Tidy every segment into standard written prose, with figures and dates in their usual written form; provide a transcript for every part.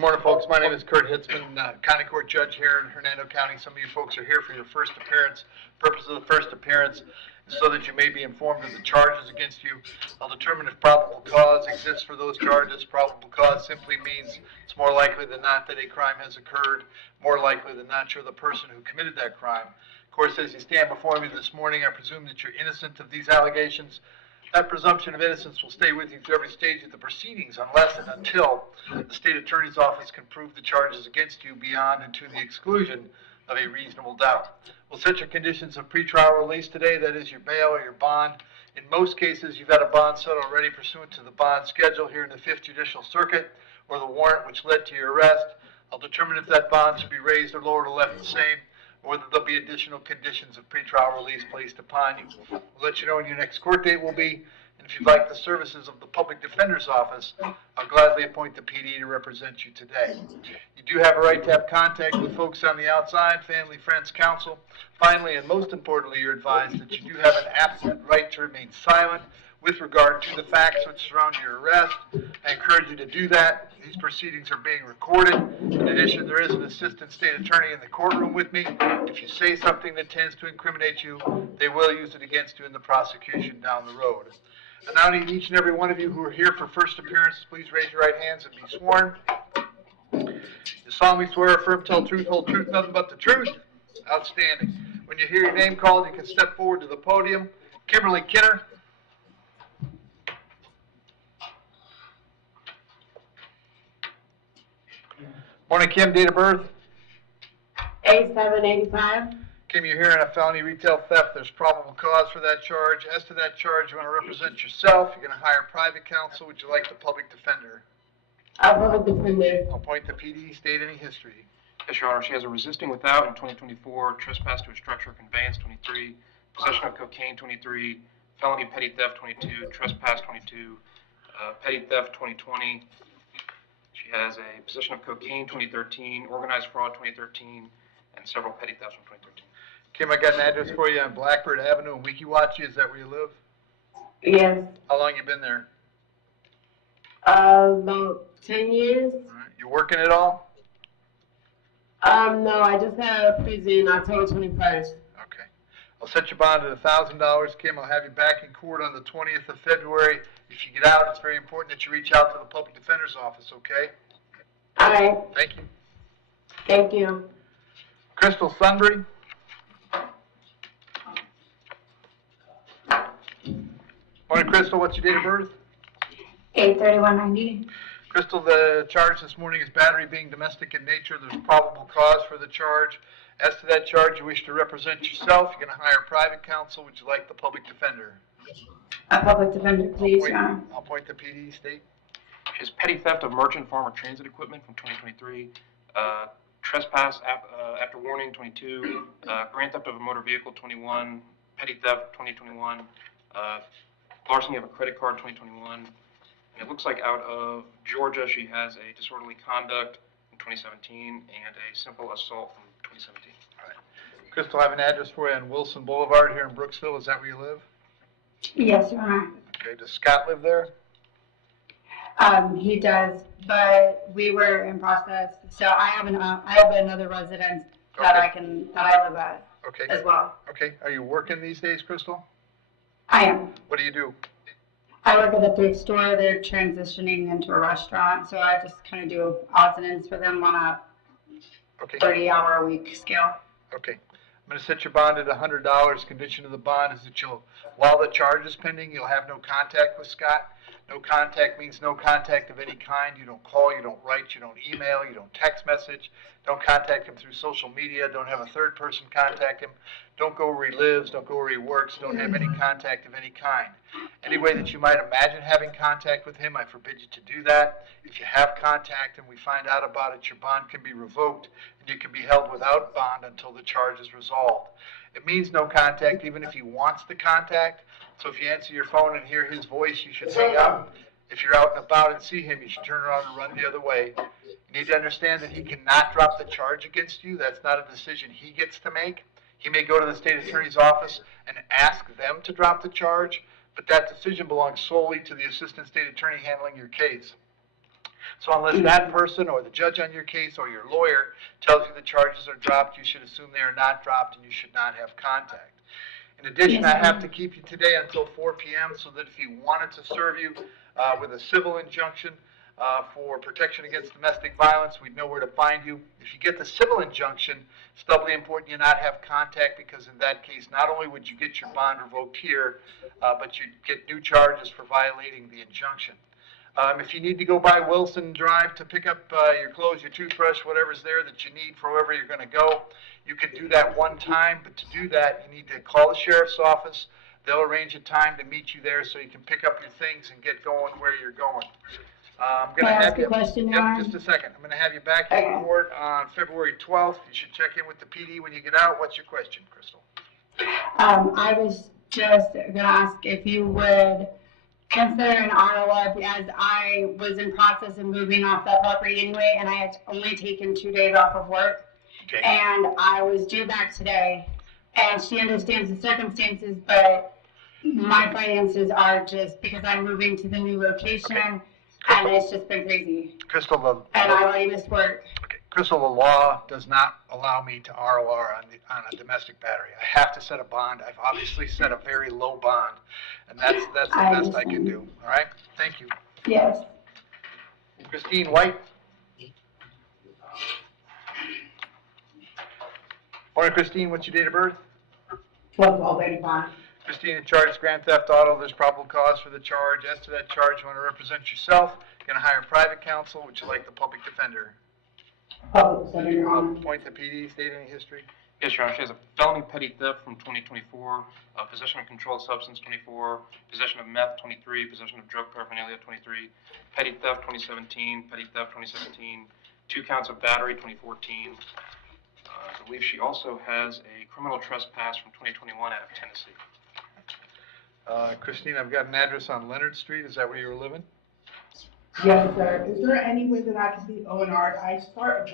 Good morning, folks. My name is Kurt Hitzemann, County Court Judge here in Hernando County. Some of you folks are here for your first appearance. Purpose of the first appearance is so that you may be informed of the charges against you. I'll determine if probable cause exists for those charges. Probable cause simply means it's more likely than not that a crime has occurred, more likely than not you're the person who committed that crime. Of course, as you stand before me this morning, I presume that you're innocent of these allegations. That presumption of innocence will stay with you through every stage of the proceedings unless and until the state attorney's office can prove the charges against you beyond and to the exclusion of a reasonable doubt. We'll set your conditions of pretrial release today, that is your bail or your bond. In most cases, you've had a bond set already pursuant to the bond schedule here in the 5th Judicial Circuit or the warrant which led to your arrest. I'll determine if that bond should be raised or lowered or left the same, or whether there'll be additional conditions of pretrial release placed upon you. We'll let you know when your next court date will be, and if you'd like the services of the Public Defender's Office, I'll gladly appoint the PD to represent you today. You do have a right to have contact with folks on the outside, family, friends, counsel. Finally, and most importantly, you're advised that you do have an absolute right to remain silent with regard to the facts which surround your arrest. I encourage you to do that. These proceedings are being recorded. In addition, there is an assistant state attorney in the courtroom with me. If you say something that tends to incriminate you, they will use it against you in the prosecution down the road. I now need each and every one of you who are here for first appearances, please raise your right hands and be sworn. You solemnly swear, affirm, tell truth, whole truth, nothing but the truth? Outstanding. When you hear your name called, you can step forward to the podium. Kimberly Kinner. Morning, Kim. Date of birth? 8785. Kim, you're here in a felony retail theft. There's probable cause for that charge. As to that charge, you want to represent yourself. You're going to hire private counsel. Would you like the public defender? Public defender. I'll appoint the PD. State any history. Yes, Your Honor. She has a resisting without in 2024, trespass to a structure, conveyance 23, possession of cocaine 23, felony petty theft 22, trespass 22, petty theft 2020. She has a possession of cocaine 2013, organized fraud 2013, and several petty thefts from 2013. Kim, I got an address for you on Blackbird Avenue in Wekiwachi. Is that where you live? Yes. How long you been there? About 10 years. All right. You working at all? No, I just had a prison October 21st. Okay. I'll set your bond at $1,000, Kim. I'll have you back in court on the 20th of February. If you get out, it's very important that you reach out to the Public Defender's Office, okay? All right. Thank you. Thank you. Crystal Sunbury. Morning, Crystal. What's your date of birth? 8/31/90. Crystal, the charge this morning is battery being domestic in nature. There's probable cause for the charge. As to that charge, you wish to represent yourself. You're going to hire private counsel. Would you like the public defender? A public defender, please, Your Honor. I'll appoint the PD. State. She has petty theft of merchant farmer transit equipment from 2023, trespass after warning 22, grand theft of a motor vehicle 21, petty theft 2021, larceny of a credit card 2021. And it looks like out of Georgia, she has a disorderly conduct in 2017 and a simple assault from 2017. All right. Crystal, I have an address for you on Wilson Boulevard here in Brooksville. Is that where you live? Yes, Your Honor. Okay. Does Scott live there? He does, but we were in process. So I have another residence that Okay. I live at Okay. as well. Okay. Are you working these days, Crystal? I am. What do you do? I work at a thrift store. They're transitioning into a restaurant, so I just kind of do odds and ends for them on a Okay. 30-hour-a-week scale. Okay. I'm going to set your bond at $100. Condition of the bond is that while the charge is pending, you'll have no contact with Scott. No contact means no contact of any kind. You don't call, you don't write, you don't email, you don't text message. Don't contact him through social media. Don't have a third person contact him. Don't go where he lives. Don't go where he works. Don't have any contact of any kind. Any way that you might imagine having contact with him, I forbid you to do that. If you have contact and we find out about it, your bond can be revoked and you can be held without bond until the charge is resolved. It means no contact even if he wants the contact. So if you answer your phone and hear his voice, you should hang up. If you're out and about and see him, you should turn around and run the other way. You need to understand that he cannot drop the charge against you. That's not a decision he gets to make. He may go to the state attorney's office and ask them to drop the charge, but that decision belongs solely to the assistant state attorney handling your case. So unless that person or the judge on your case or your lawyer tells you the charges are dropped, you should assume they are not dropped and you should not have contact. In addition, I have to keep you today until 4 p.m. so that if you wanted to serve you with a civil injunction for protection against domestic violence, we'd know where to find you. If you get the civil injunction, it's doubly important you not have contact, because in that case, not only would you get your bond revoked here, but you'd get new charges for violating the injunction. If you need to go by Wilson Drive to pick up your clothes, your toothbrush, whatever's there that you need for wherever you're going to go, you can do that one time. But to do that, you need to call the sheriff's office. They'll arrange a time to meet you there so you can pick up your things and get going where you're going. I'm going to have you. Yep, just a second. I'm going to have you back in court on February 12th. You should check in with the PD when you get out. What's your question, Crystal? I was just going to ask if you would consider an ROR, as I was in process of moving off that property anyway, and I had only taken 2 days off of work. Okay. And I was due back today, and she understands the circumstances, but my finances are just, because I'm moving to the new location, and it's just been crazy. Crystal, and I already missed work. Okay. Crystal, the law does not allow me to ROR on a domestic battery. I have to set a bond. I've obviously set a very low bond, and that's the best I can do. All right? Thank you. Yes. Christine White. Morning, Christine. What's your date of birth? 12/12/85. Christine, charged grand theft auto. There's probable cause for the charge. As to that charge, you want to represent yourself. You're going to hire private counsel. Would you like the public defender? Public defender, Your Honor. Point the PD. State any history. Yes, Your Honor. She has a felony petty theft from 2024, possession of controlled substance 24, possession of meth 23, possession of drug paraphernalia 23, petty theft 2017, petty theft 2017, 2 counts of battery 2014. I believe she also has a criminal trespass from 2021 out of Tennessee. Christine, I've got an address on Leonard Street. Is that where you were living? Yes, sir. Is there any way that I can be O&R? I was supposed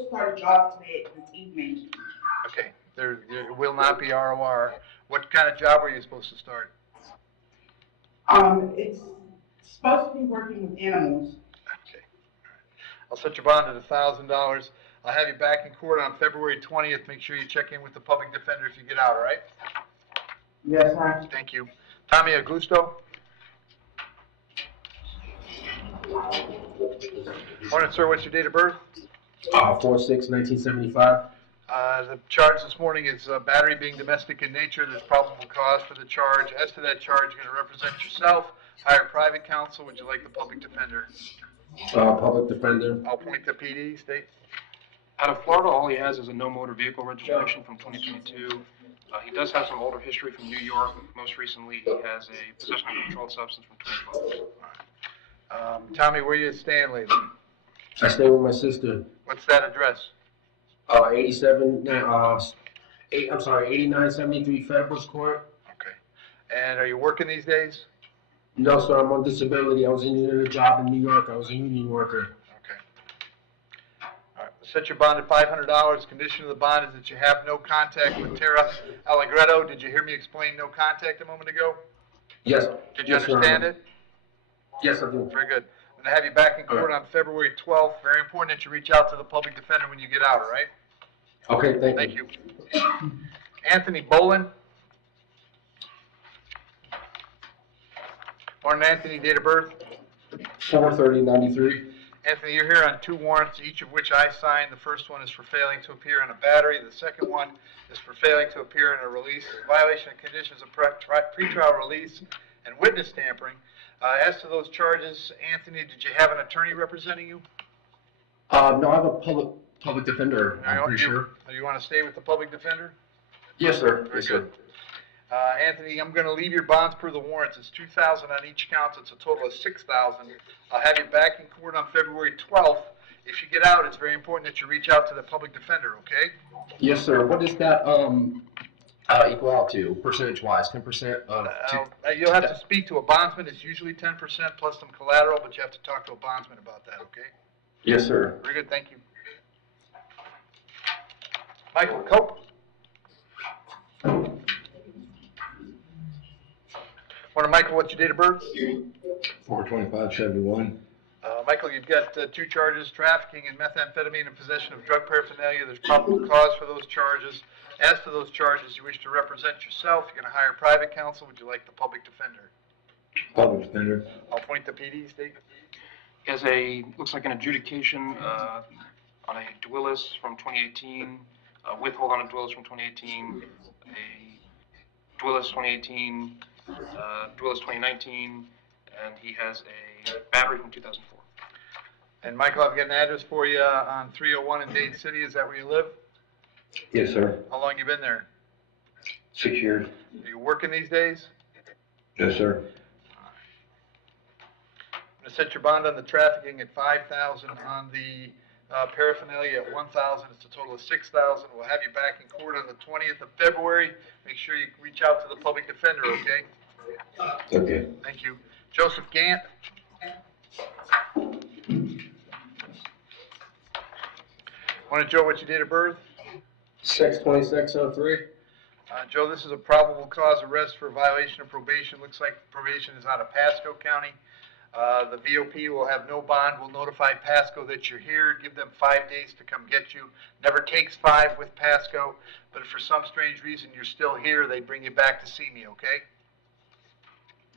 to start a job today, this evening. Okay. There will not be ROR. What kind of job were you supposed to start? It's supposed to be working with animals. Okay. I'll set your bond at $1,000. I'll have you back in court on February 20th. Make sure you check in with the public defender if you get out, all right? Yes, sir. Thank you. Tommy Augusto. Morning, sir. What's your date of birth? 4/6/1975. The charge this morning is battery being domestic in nature. There's probable cause for the charge. As to that charge, you're going to represent yourself. Hire private counsel. Would you like the public defender? Public defender. I'll point the PD. State. Out of Florida, all he has is a no motor vehicle registration from 2022. He does have some older history from New York. Most recently, he has a possession of controlled substance from 2012. Tommy, where you staying lately? I stay with my sister. What's that address? 8973 Federals Court. Okay. And are you working these days? No, sir, I'm on disability. I was in a job in New York. I was a union worker. Okay. All right. Set your bond at $500. Condition of the bond is that you have no contact with Tara Allegretto. Did you hear me explain no contact a moment ago? Yes. Did you Yes, understand it? Yes, I do. Very good. I'm going to have you back in court on February 12th. Very important that you reach out to the public defender when you get out, all right? Okay, Thank you. Anthony Bolin. Morning, Anthony. Date of birth? 4/30/93. Anthony, you're here on 2 warrants, each of which I signed. The first one is for failing to appear in a battery. The second one is for failing to appear in a release, violation of conditions of pretrial release, and witness tampering. As to those charges, Anthony, did you have an attorney representing you? No, I have a public defender, I'm pretty sure. You want to stay with the public defender? Yes, sir. Very Yes, sir. good. Anthony, I'm going to leave your bonds per the warrants. It's $2,000 on each count. It's a total of $6,000. I'll have you back in court on February 12th. If you get out, it's very important that you reach out to the public defender, okay? Yes, sir. What does that equal out to, percentage-wise? 10% of You'll have to speak to a bondsman. It's usually 10% plus some collateral, but you have to talk to a bondsman about that, okay? Yes, sir. Very good, thank you. Michael Cope. Morning, Michael. What's your date of birth? 4/25/71. Michael, you've got 2 charges, trafficking and methamphetamine and possession of drug paraphernalia. There's probable cause for those charges. As to those charges, you wish to represent yourself. You're going to hire private counsel. Would you like the public defender? Public defender. I'll appoint the PD, Steve. He has looks like an adjudication on a Dwillis from 2018, withhold on a Dwillis from 2018, a Dwillis 2018, Dwillis 2019, and he has a battery from 2004. And Michael, I've got an address for you on 301 in Dade City. Is that where you live? Yes, sir. How long you been there? 6 years. Are you working these days? Yes, sir. I'm going to set your bond on the trafficking at $5,000, on the paraphernalia at $1,000. It's a total of $6,000. We'll have you back in court on the 20th of February. Make sure you reach out to the public defender, okay? Okay. Thank you. Joseph Gant. Want to, Joe, what's your date of birth? 6/26/03. Joe, this is a probable cause arrest for violation of probation. Looks like probation is out of Pasco County. The VOP will have no bond. We'll notify Pasco that you're here. Give them 5 days to come get you. Never takes 5 with Pasco, but if for some strange reason you're still here, they bring you back to see me, okay?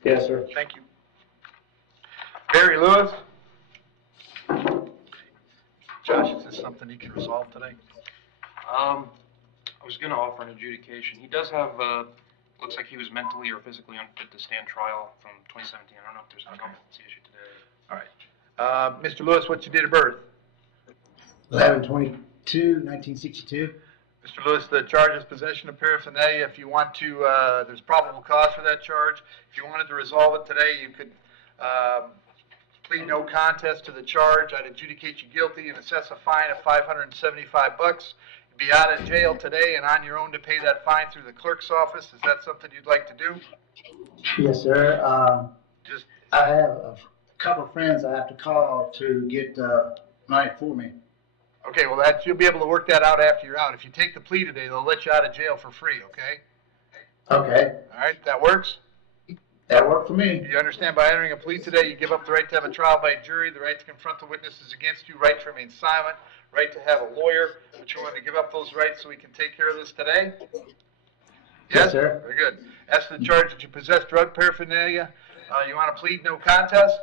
Yes, sir. Thank you. Barry Lewis. Josh, is this something you can resolve today? I was going to offer an adjudication. He does have, looks like he was mentally or physically unfit to stand trial from 2017. I don't know if there's a competency issue today. All right. Mr. Lewis, what's your date of birth? 11/22/1962. Mr. Lewis, the charge is possession of paraphernalia. If you want to, there's probable cause for that charge. If you wanted to resolve it today, you could plead no contest to the charge. I'd adjudicate you guilty and assess a fine of $575. You'd be out of jail today and on your own to pay that fine through the clerk's office. Is that something you'd like to do? Yes, sir. Just I have a couple of friends I have to call to get money for me. okay. Well, you'll be able to work that out after you're out. If you take the plea today, they'll let you out of jail for free. Okay. Okay, All right. That works. that worked for me. You understand by entering a plea today, you give up the right to have a trial by jury, the right to confront the witnesses against you, right to remain silent, right to have a lawyer, but you're willing to give up those rights so we can take care of this today? Yes, sir. Very good. As to the charge that you possess drug paraphernalia, you want to plead no contest?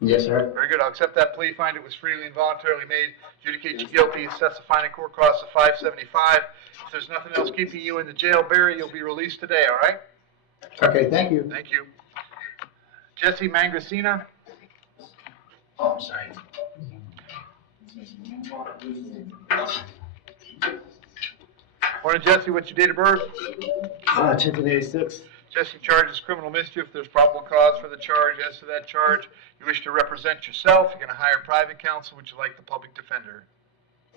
Yes, sir. Very good. I'll accept that plea, find it was freely and voluntarily made, adjudicate you guilty, assess a fine and court costs of $575. If there's nothing else keeping you in the jail, Barry, you'll be released today, all right? Okay, thank you. Thank you. Jesse Mangracina. Oh, I'm sorry. Morning, Jesse. What's your date of birth? 10/86. Jesse charges criminal mischief. There's probable cause for the charge. As to that charge, you wish to represent yourself. You're going to hire private counsel. Would you like the public defender?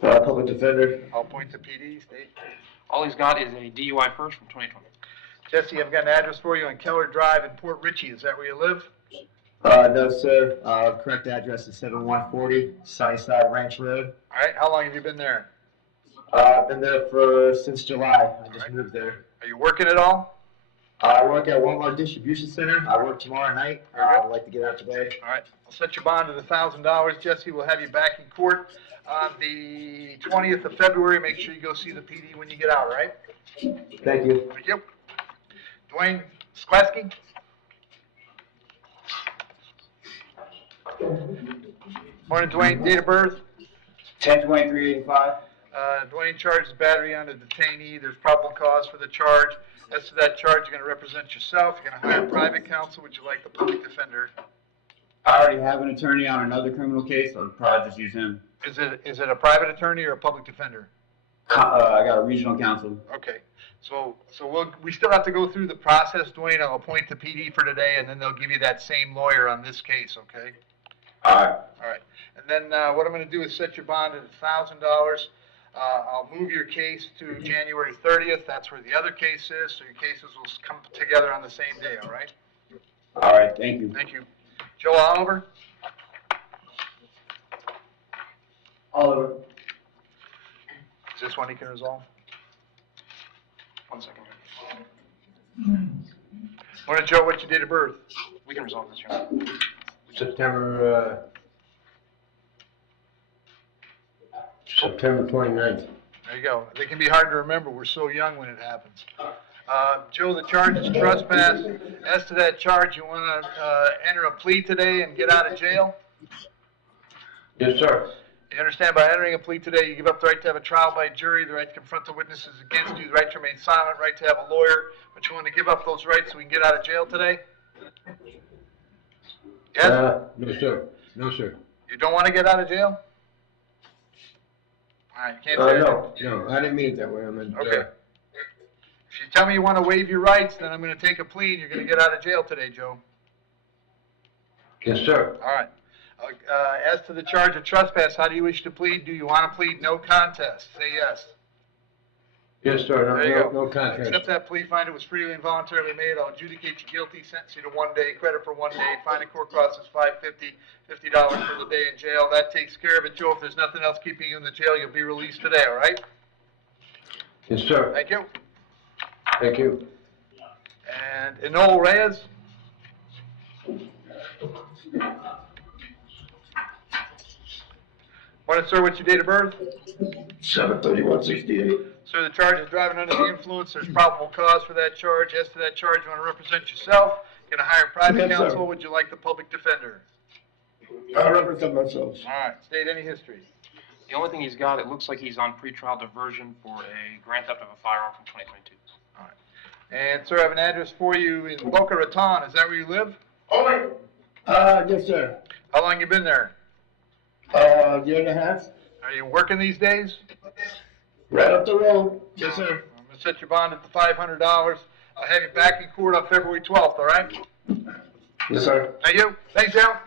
Public defender. I'll appoint the PD. State. All he's got is a DUI first from 2020. Jesse, I've got an address for you on Keller Drive in Port Richey. Is that where you live? No, sir. Correct address is 7140 Sunnyside Ranch Road. All right. How long have you been there? I've been there since July. I just moved there. Are you working at all? I work at Walmart Distribution Center. I work tomorrow night. I'd like to get out today. All right. I'll set your bond at $1,000. Jesse, we'll have you back in court on the 20th of February. Make sure you go see the PD when you get out, all right? Thank you. Thank you. Dwayne Skleski. Morning, Dwayne. Date of birth? 10/23/85. Dwayne charges battery on a detainee. There's probable cause for the charge. As to that charge, you're going to represent yourself. You're going to hire private counsel. Would you like the public defender? I already have an attorney on another criminal case. I'll probably just use him. Is it a private attorney or a public defender? I got a regional counsel. Okay. So we still have to go through the process, Dwayne. I'll appoint the PD for today, and then they'll give you that same lawyer on this case, okay? All right. All right. And then what I'm going to do is set your bond at $1,000. I'll move your case to January 30th. That's where the other case is, so your cases will come together on the same day, all right? All right. Thank you. Thank you. Joe Oliver? Oliver. Is this one he can resolve? 1 second. Morning, Joe. What's your date of birth? We can resolve this, Your Honor. We September 29th. There you go. They can be hard to remember. We're so young when it happens. Joe, the charge is trespass. As to that charge, you want to enter a plea today and get out of jail? Yes, sir. You understand by entering a plea today, you give up the right to have a trial by jury, the right to confront the witnesses against you, the right to remain silent, right to have a lawyer, but you want to give up those rights so we can get out of jail today? Yes? No, sir. No, sir. You don't want to get out of jail? All right, you can't say that. No, I didn't mean it that way. I meant, Okay. If you tell me you want to waive your rights, then I'm going to take a plea and you're going to get out of jail today, Joe. Yes, sir. All right. As to the charge of trespass, how do you wish to plead? Do you want to plead no contest? Say yes. Yes, sir. There you go. No contest. Accept that plea, find it was freely and voluntarily made. I'll adjudicate you guilty, sentence you to 1 day, credit for 1 day, fine and court costs is $5.50, $50 for the day in jail. That takes care of it, Joe. If there's nothing else keeping you in the jail, you'll be released today, all right? Yes, sir. Thank you. Thank you. And Enol Reyes? Morning, sir. What's your date of birth? 7/31/68. Sir, the charge is driving under the influence. There's probable cause for that charge. As to that charge, you want to represent yourself? Going to hire private Yes, sir. counsel? Would you like the public defender? I represent myself. All right. State any history. The only thing he's got, it looks like he's on pretrial diversion for a grand theft of a firearm from 2022. All right. And, sir, I have an address for you in Boca Raton. Is that where you live? Yes, sir. How long you been there? Year and a half. Are you working these days? Right up the road. Yes, sir. I'm going to set your bond at the $500. I'll have you back in court on February 12th, all right? Yes, sir. Thank you. Thanks, Al.